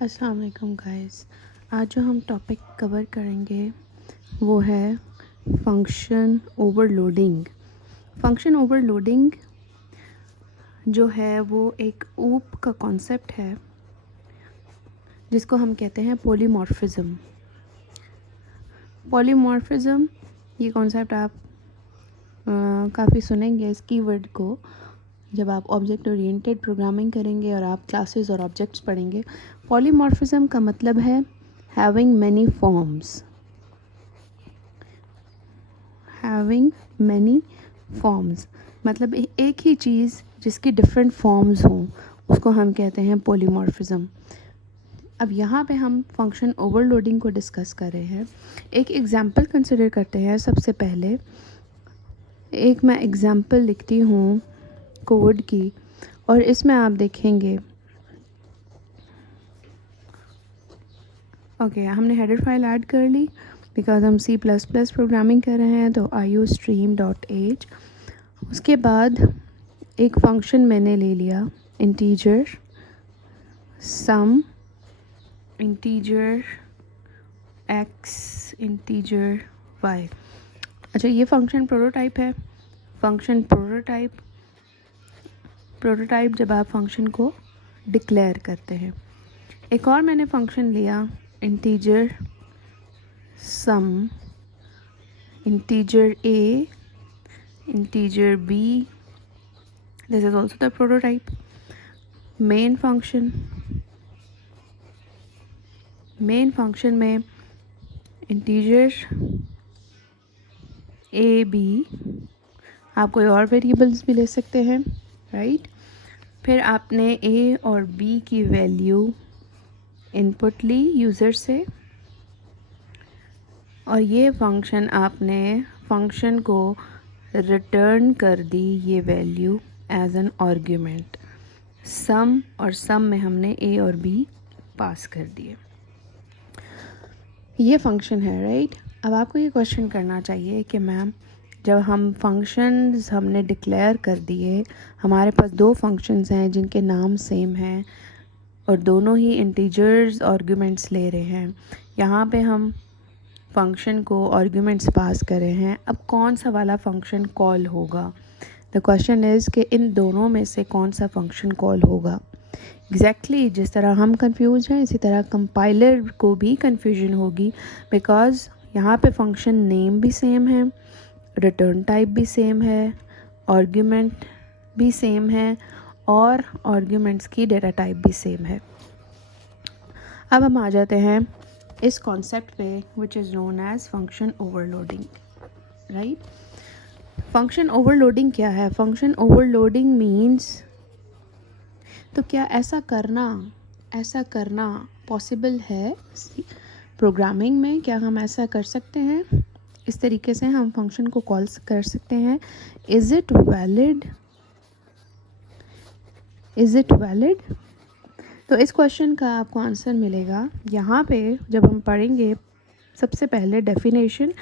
अस्सलाम वालेकुम गाइस। आज जो हम टॉपिक कवर करेंगे वो है फंक्शन ओवरलोडिंग। फंक्शन ओवरलोडिंग जो है वो एक ऊप का कॉन्सेप्ट है जिसको हम कहते हैं पॉलीमॉर्फिज्म। पॉलीमॉर्फिज्म ये कॉन्सेप्ट आप काफ़ी सुनेंगे इस कीवर्ड को जब आप ऑब्जेक्ट ओरिएंटेड प्रोग्रामिंग करेंगे और आप क्लासेस और ऑब्जेक्ट्स पढ़ेंगे। पॉलीमॉर्फिज्म का मतलब है having many forms. Having many forms मतलब एक ही चीज़ जिसकी डिफरेंट फॉर्म्स हों उसको हम कहते हैं पॉलीमॉर्फिज्म। अब यहाँ पे हम फंक्शन ओवरलोडिंग को डिस्कस कर रहे हैं। एक एग्जांपल कंसिडर करते हैं। सबसे पहले एक मैं एग्जांपल लिखती हूँ कोड की और इसमें आप देखेंगे हमने हेडर फाइल ऐड कर ली बिकॉज हम C++ प्रोग्रामिंग कर रहे हैं तो iostream.h। उसके बाद एक फंक्शन मैंने ले लिया integer sum, integer x, integer y। अच्छा, ये फंक्शन प्रोटोटाइप है। फंक्शन प्रोटोटाइप जब आप फंक्शन को डिक्लेयर करते हैं। एक और मैंने फंक्शन लिया integer sum, integer a, integer b। This is also the prototype. Main function में इंटीजर a b, आप कोई और वेरिएबल्स भी ले सकते हैं, राइट। फिर आपने a और b की वैल्यू इनपुट ली यूज़र से और ये फंक्शन आपने फंक्शन को रिटर्न कर दी ये वैल्यू एज एन आर्ग्यूमेंट। सम और सम में हमने a और b पास कर दिए। ये फंक्शन है, राइट। अब आपको ये क्वेश्चन करना चाहिए कि मैम जब हम फंक्शंस हमने डिक्लेयर कर दिए, हमारे पास दो फंक्शंस हैं जिनके नाम सेम हैं और दोनों ही इंटीजर्स आर्ग्यूमेंट्स ले रहे हैं। यहाँ पे हम फंक्शन को आर्ग्यूमेंट्स पास कर रहे हैं। अब कौन सा वाला फंक्शन कॉल होगा? द क्वेश्चन इज़ कि इन दोनों में से कौन सा फंक्शन कॉल होगा। एग्जैक्टली जिस तरह हम कंफ्यूज हैं इसी तरह कंपाइलर को भी कंफ्यूजन होगी बिकॉज यहाँ पे फंक्शन नेम भी सेम है, रिटर्न टाइप भी सेम है, आर्ग्यूमेंट भी सेम है और आर्ग्यूमेंट्स की डेटा टाइप भी सेम है। अब हम आ जाते हैं इस कॉन्सेप्ट पे which is known as function overloading, right. Function overloading क्या है? फंक्शन ओवरलोडिंग मीन्स, तो क्या ऐसा करना पॉसिबल है प्रोग्रामिंग में? क्या हम ऐसा कर सकते हैं? इस तरीके से हम फंक्शन को कॉल कर सकते हैं। Is it valid? तो इस क्वेश्चन का आपको आंसर मिलेगा यहाँ पे जब हम पढ़ेंगे सबसे पहले डेफिनेशन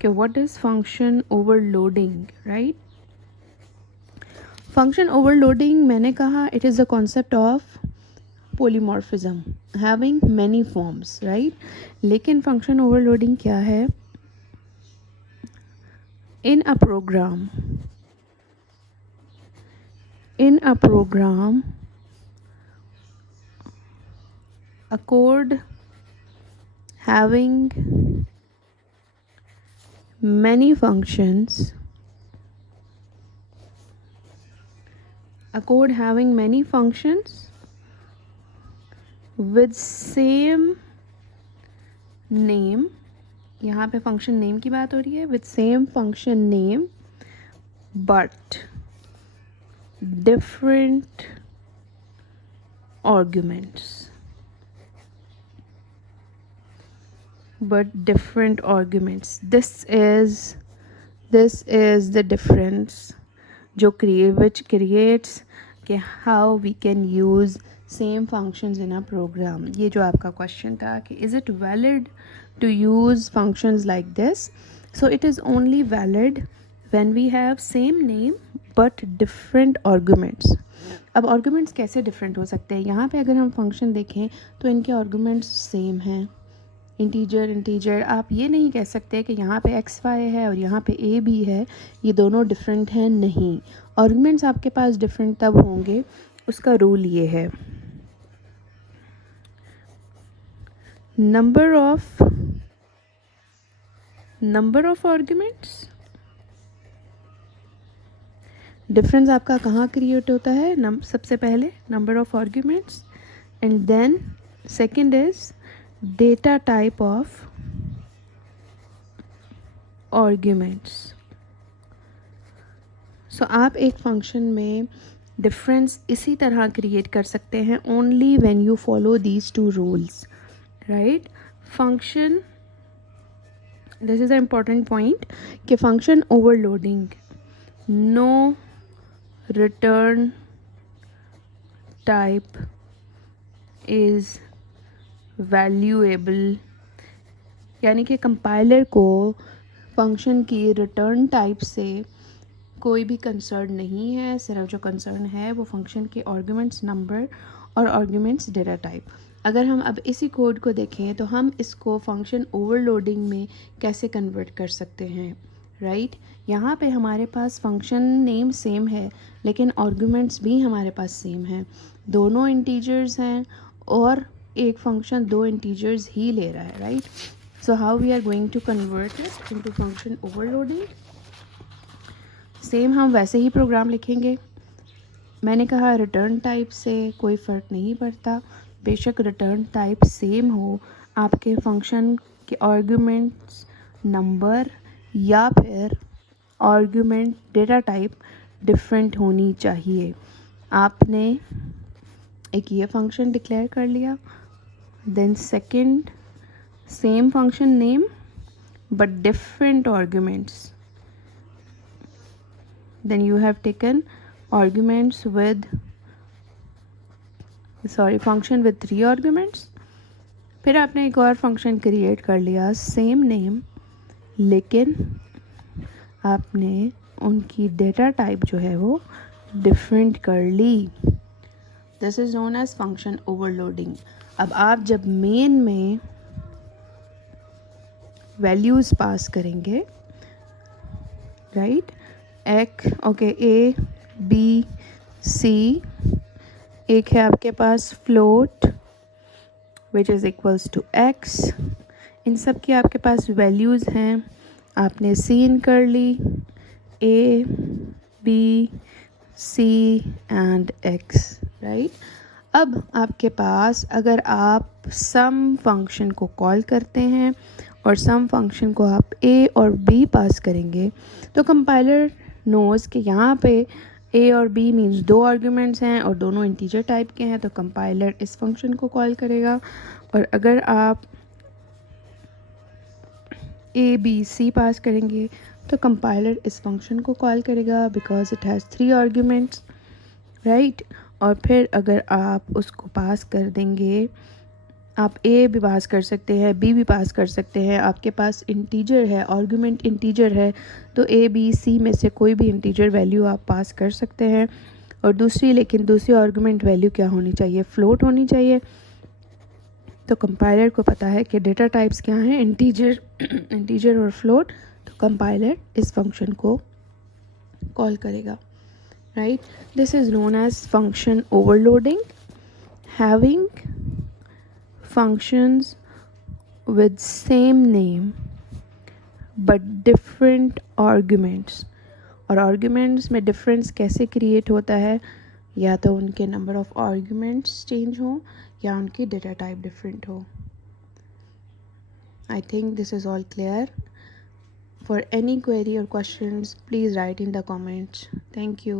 कि what is function overloading, right. Function overloading मैंने कहा it is the concept of polymorphism having many forms, right. लेकिन फंक्शन ओवरलोडिंग क्या है? इन अ programme a code having many functions, with same name, यहाँ पे फंक्शन नेम की बात हो रही है, with same function name but different arguments, this is the difference which creates कि how we can use same functions in a program। ये जो आपका क्वेश्चन था कि is it valid to use functions like this? So it is only valid when we have same name but different arguments. अब arguments कैसे different हो सकते हैं? यहाँ पे अगर हम फंक्शन देखें तो इनके आर्गूमेंट्स सेम हैं, इंटीजर इंटीजर। आप ये नहीं कह सकते कि यहाँ पे एक्स वाई है और यहाँ पे ए बी है, ये दोनों डिफरेंट हैं, नहीं। आर्गूमेंट्स आपके पास डिफरेंट तब होंगे, उसका रूल ये है, नंबर ऑफ आर्गूमेंट्स। डिफरेंस आपका कहाँ क्रिएट होता है? सबसे पहले number of arguments, and then second is data type of arguments. So आप एक फंक्शन में डिफरेंस इसी तरह क्रिएट कर सकते हैं, only when you follow these two rules, right. Function, this is a important point कि function overloading, no return type is valuable, यानी कि कंपाइलर को फंक्शन की रिटर्न टाइप से कोई भी कंसर्न नहीं है। सिर्फ जो कंसर्न है वो फंक्शन के आर्गुमेंट्स नंबर और आर्गुमेंट्स डेटा टाइप। अगर हम अब इसी कोड को देखें तो हम इसको फंक्शन ओवरलोडिंग में कैसे कन्वर्ट कर सकते हैं, राइट। यहाँ पे हमारे पास फंक्शन नेम सेम है लेकिन आर्गुमेंट्स भी हमारे पास सेम हैं, दोनों इंटीजर्स हैं और एक फंक्शन दो इंटीजर्स ही ले रहा है, right. So how we are going to convert it into function overloading? Same हम वैसे ही प्रोग्राम लिखेंगे। मैंने कहा रिटर्न टाइप से कोई फ़र्क नहीं पड़ता, बेशक रिटर्न टाइप सेम हो, आपके फंक्शन के आर्गुमेंट्स नंबर या फिर आर्गुमेंट डेटा टाइप डिफरेंट होनी चाहिए। आपने एक ये फंक्शन डिक्लेयर कर लिया, then second same function name but different arguments, then you have taken arguments with function with 3 arguments। फिर आपने एक और फंक्शन क्रिएट कर लिया सेम नेम, लेकिन आपने उनकी डेटा टाइप जो है वो डिफरेंट कर ली। This is known as function overloading. अब आप जब मेन में वैल्यूज़ पास करेंगे, राइट, ए बी सी, एक है आपके पास float which is equals to X, इन सब की आपके पास वैल्यूज़ हैं, आपने सीन कर ली A B C and X, right. अब आपके पास अगर आप सम फंक्शन को कॉल करते हैं और सम फंक्शन को आप ए और बी पास करेंगे तो कंपाइलर नोज़ कि यहाँ पे ए और बी मीन्स दो आर्गुमेंट्स हैं और दोनों इंटीजर टाइप के हैं, तो कंपाइलर इस फंक्शन को कॉल करेगा। और अगर आप ए बी सी पास करेंगे तो कंपाइलर इस फंक्शन को कॉल करेगा because it has 3 arguments, right. और फिर अगर आप उसको पास कर देंगे, आप ए भी पास कर सकते हैं, बी भी पास कर सकते हैं, आपके पास इंटीजर है, आर्गुमेंट इंटीजर है, तो ए बी सी में से कोई भी इंटीजर वैल्यू आप पास कर सकते हैं। और दूसरी आर्गुमेंट वैल्यू क्या होनी चाहिए? फ्लोट होनी चाहिए। तो कंपाइलर को पता है कि डेटा टाइप्स क्या हैं, इंटीजर और फ्लोट, तो कंपाइलर इस फंक्शन को कॉल करेगा, right. This is known as function overloading, having functions with same name but different arguments। और arguments में difference कैसे create होता है? या तो उनके number of arguments change हो या उनकी data type different हो। I think this is all clear. For any query or questions, please write in the comments. Thank you.